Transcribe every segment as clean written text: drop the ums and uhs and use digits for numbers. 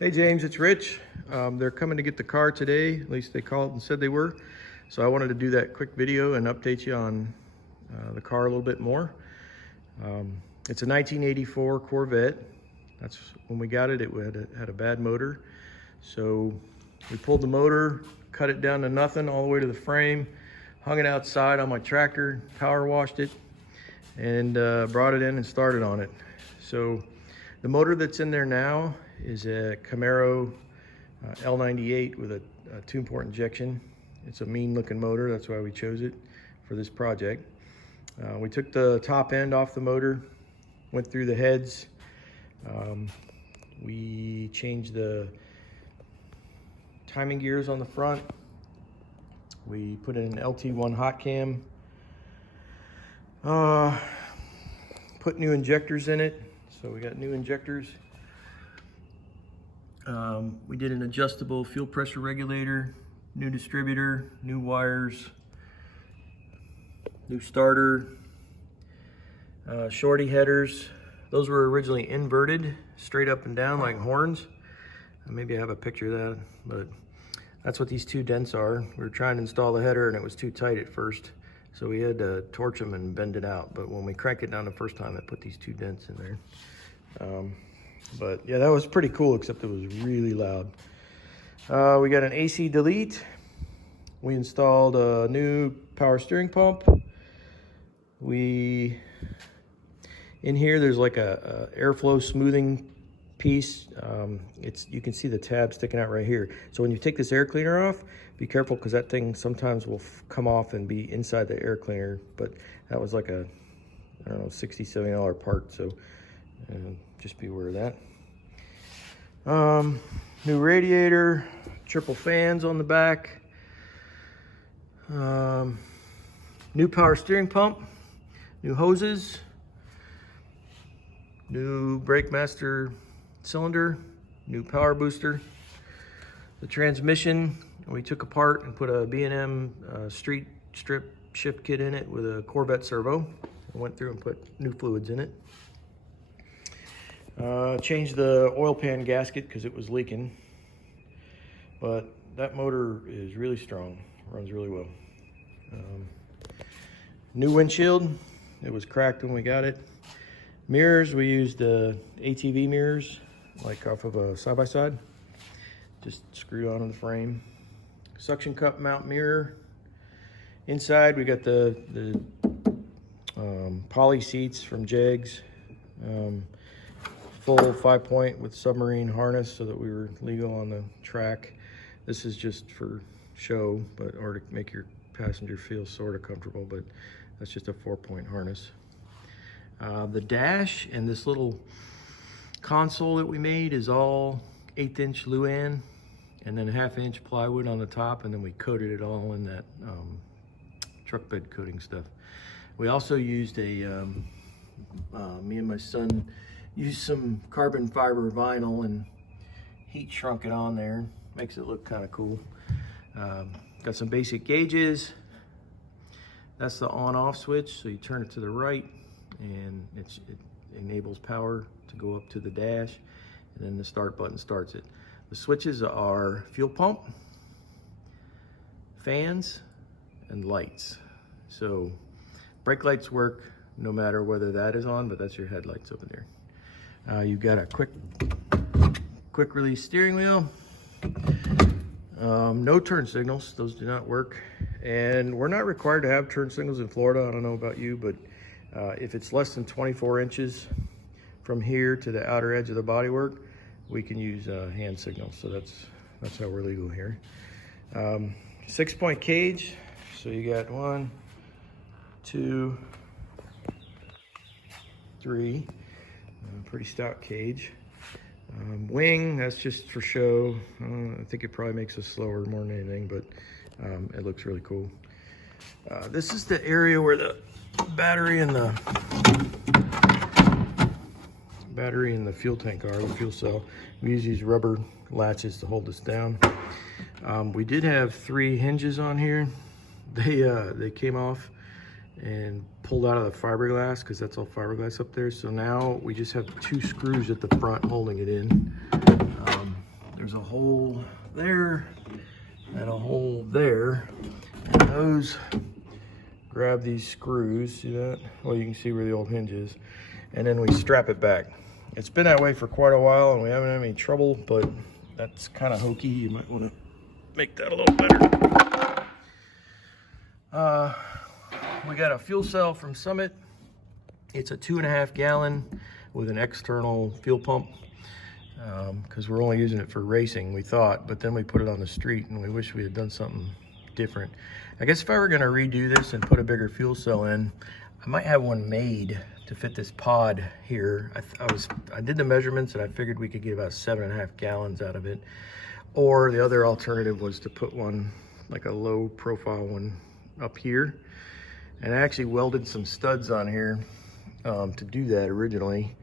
Hey James, it's Rich. They're coming to get the car today, at least they called and said they were. So I wanted to do that quick video and update you on the car a little bit more. It's a 1984 Corvette. That's when we got it. It had a bad motor. So we pulled the motor, cut it down to nothing all the way to the frame, hung it outside on my tractor, power washed it, and brought it in and started on it. So the motor that's in there now is a Camaro L98 with a 2-port injection. It's a mean looking motor, that's why we chose it for this project. We took the top end off the motor, went through the heads. We changed the timing gears on the front. We put in an LT1 hot cam. Put new injectors in it. So we got new injectors. We did an adjustable fuel pressure regulator, new distributor, new wires, new starter, shorty headers. Those were originally inverted, straight up and down like horns. Maybe I have a picture of that, but that's what these two dents are. We were trying to install the header and it was too tight at first, so we had to torch them and bend it out. But when we cranked it down the first time, it put these two dents in there. But yeah, that was pretty cool, except it was really loud. We got an AC delete. We installed a new power steering pump. In here, there's like a airflow smoothing piece. You can see the tab sticking out right here. So when you take this air cleaner off, be careful, because that thing sometimes will come off and be inside the air cleaner. But that was like a, I don't know, $60, $70 part. So just be aware of that. New radiator, triple fans on the back. New power steering pump, new hoses, new brake master cylinder, new power booster. The transmission we took apart and put a B&M street strip shift kit in it with a Corvette servo. I went through and put new fluids in it. Changed the oil pan gasket because it was leaking, but that motor is really strong, runs really well. New windshield, it was cracked when we got it. Mirrors, we used ATV mirrors, like off of a side-by-side, just screwed onto the frame. Suction cup mount mirror. Inside we got the poly seats from Jegs. Full 5-point with submarine harness so that we were legal on the track. This is just for show, or to make your passenger feel sort of comfortable, but that's just a 4-point harness. The dash and this little console that we made is all 1/8" Luan, and then 1/2" plywood on the top, and then we coated it all in that truck bed coating stuff. We also used me and my son used some carbon fiber vinyl and heat shrunk it on there. Makes it look kind of cool. Got some basic gauges. That's the on-off switch, so you turn it to the right and it enables power to go up to the dash, and then the start button starts it. The switches are fuel pump, fans, and lights. So brake lights work no matter whether that is on, but that's your headlights over there. You've got a quick release steering wheel. No turn signals, those do not work. And we're not required to have turn signals in Florida. I don't know about you, but if it's less than 24 inches from here to the outer edge of the bodywork, we can use hand signals. So that's how we're legal here. 6-point cage. So you got 1, 2, 3. Pretty stout cage. Wing, that's just for show. I think it probably makes us slower more than anything, but it looks really cool. This is the area where the battery and the fuel tank are, the fuel cell. We use these rubber latches to hold this down. We did have 3 hinges on here. They came off and pulled out of the fiberglass, because that's all fiberglass up there. So now we just have 2 screws at the front holding it in. there's a hole there and a hole there. And those grab these screws, see that? Well, you can see where the old hinge is. And then we strap it back. It's been that way for quite a while and we haven't had any trouble, but that's kind of hokey. You might want to make that a little better. We got a fuel cell from Summit. It's a 2.5 gallon with an external fuel pump because we're only using it for racing, we thought, but then we put it on the street and we wish we had done something different. I guess if I were going to redo this and put a bigger fuel cell in, I might have one made to fit this pod here. I did the measurements and I figured we could get about 7.5 gallons out of it. Or the other alternative was to put one, like a low profile one up here. And I actually welded some studs on here to do that originally.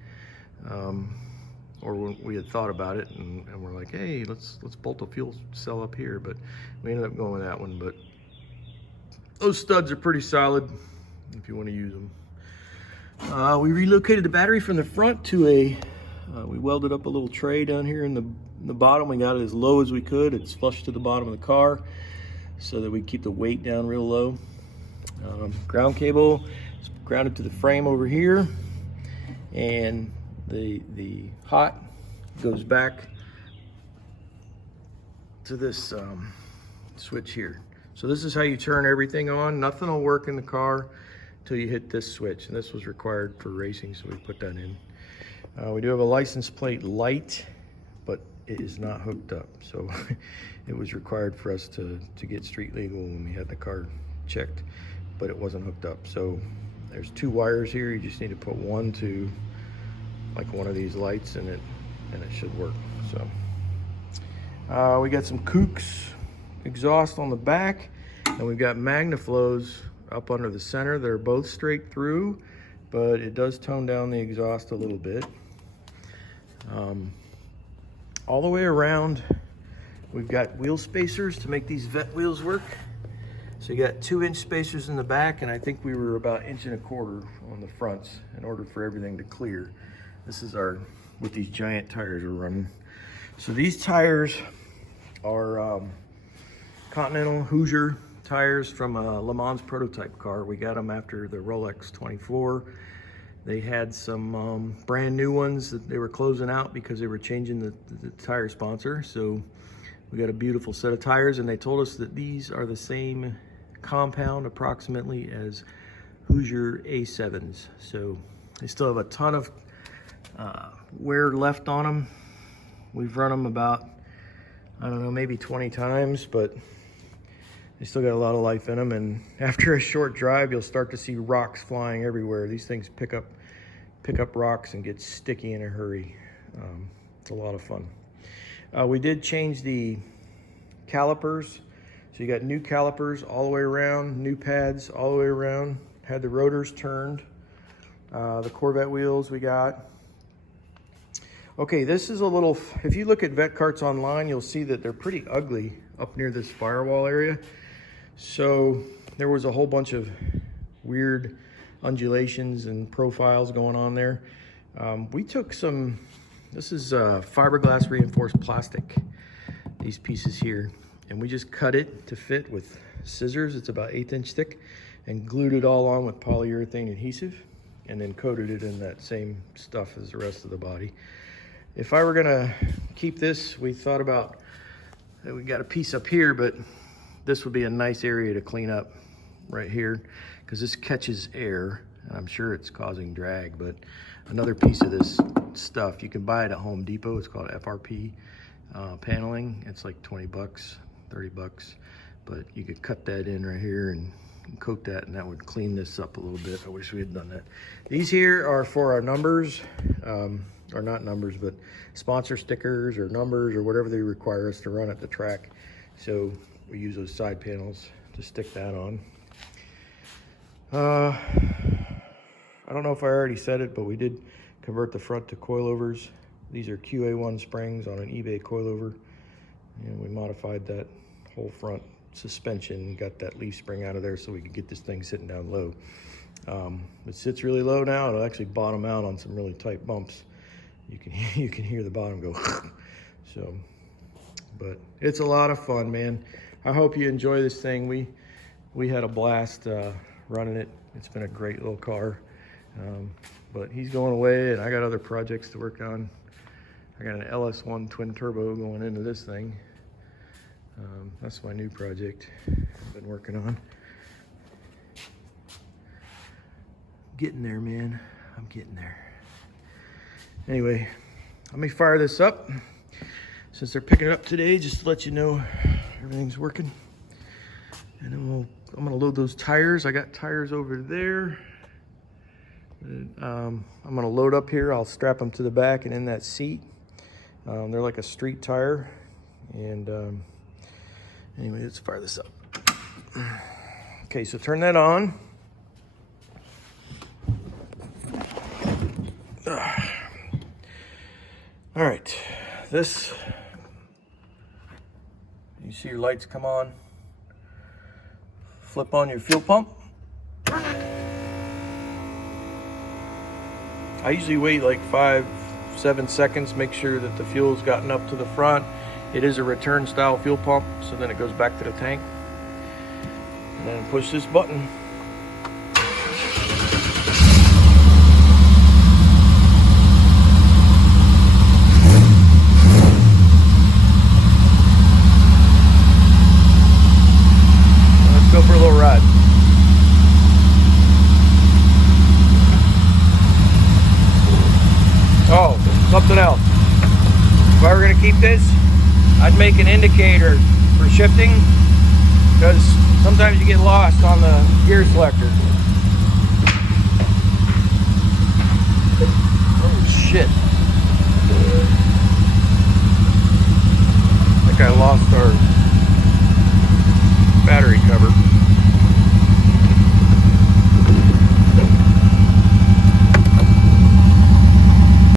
Or when we had thought about it and we're like, hey, let's bolt a fuel cell up here. But we ended up going with that one. But those studs are pretty solid if you want to use them. We relocated the battery from the front to we welded up a little tray down here in the bottom. We got it as low as we could. It's flush to the bottom of the car so that we keep the weight down real low. Ground cable is grounded to the frame over here, and the hot goes back to this switch here. So this is how you turn everything on. Nothing will work in the car until you hit this switch, and this was required for racing, so we put that in. We do have a license plate light, but it is not hooked up, so it was required for us to get street legal when we had the car checked, but it wasn't hooked up. So there's 2 wires here. You just need to put one to like one of these lights and it should work. So we got some Kooks exhaust on the back, and we've got MagnaFlows up under the center. They're both straight through, but it does tone down the exhaust a little bit. All the way around, we've got wheel spacers to make these Vette wheels work. So you got 2-inch spacers in the back, and I think we were about 1.25 inches on the fronts in order for everything to clear. This is with these giant tires we're running. So these tires are Continental Hoosier tires from a Le Mans prototype car. We got them after the Rolex 24. They had some brand new ones that they were closing out because they were changing the tire sponsor. So we got a beautiful set of tires, and they told us that these are the same compound approximately as Hoosier A7s. So they still have a ton of wear left on them. We've run them about, I don't know, maybe 20 times, but they still got a lot of life in them. And after a short drive, you'll start to see rocks flying everywhere. These things pick up rocks and get sticky in a hurry. It's a lot of fun. We did change the calipers. So you got new calipers all the way around, new pads all the way around. Had the rotors turned. The Corvette wheels we got. Okay, this is a little, if you look at Vette Karts online, you'll see that they're pretty ugly up near this firewall area. So there was a whole bunch of weird undulations and profiles going on there. We took some, this is fiberglass reinforced plastic, these pieces here, and we just cut it to fit with scissors. It's about 1/8 inch thick, and glued it all on with polyurethane adhesive, and then coated it in that same stuff as the rest of the body. If I were gonna keep this, we thought about that we got a piece up here, but this would be a nice area to clean up right here, because this catches air, and I'm sure it's causing drag. But another piece of this stuff, you can buy it at Home Depot. It's called FRP paneling. It's like 20 bucks, 30 bucks, but you could cut that in right here and coat that, and that would clean this up a little bit. I wish we had done that. These here are for our numbers, or not numbers, but sponsor stickers or numbers or whatever they require us to run at the track. So we use those side panels to stick that on. I don't know if I already said it, but we did convert the front to coilovers. These are QA1 springs on an eBay coilover, and we modified that whole front suspension, got that leaf spring out of there so we could get this thing sitting down low. It sits really low now. It'll actually bottom out on some really tight bumps. You can hear the bottom go. So But it's a lot of fun, man. I hope you enjoy this thing. We had a blast running it. It's been a great little car. But he's going away, and I got other projects to work on. I got an LS1 twin turbo going into this thing. That's my new project I've been working on. Getting there, man. I'm getting there. Anyway, let me fire this up. Since they're picking it up today, just to let you know everything's working. And then I'm gonna load those tires. I got tires over there. I'm gonna load up here. I'll strap them to the back and in that seat. They're like a street tire. And anyway, let's fire this up. Okay, so turn that on. All right, this, you see your lights come on. Flip on your fuel pump. I usually wait like 5-7 seconds, make sure that the fuel's gotten up to the front. It is a return style fuel pump, so then it goes back to the tank. And then push this button. Let's go for a little ride. Oh, something else. If I were gonna keep this, I'd make an indicator for shifting, because sometimes you get lost on the gear selector. Oh shit. I think I lost our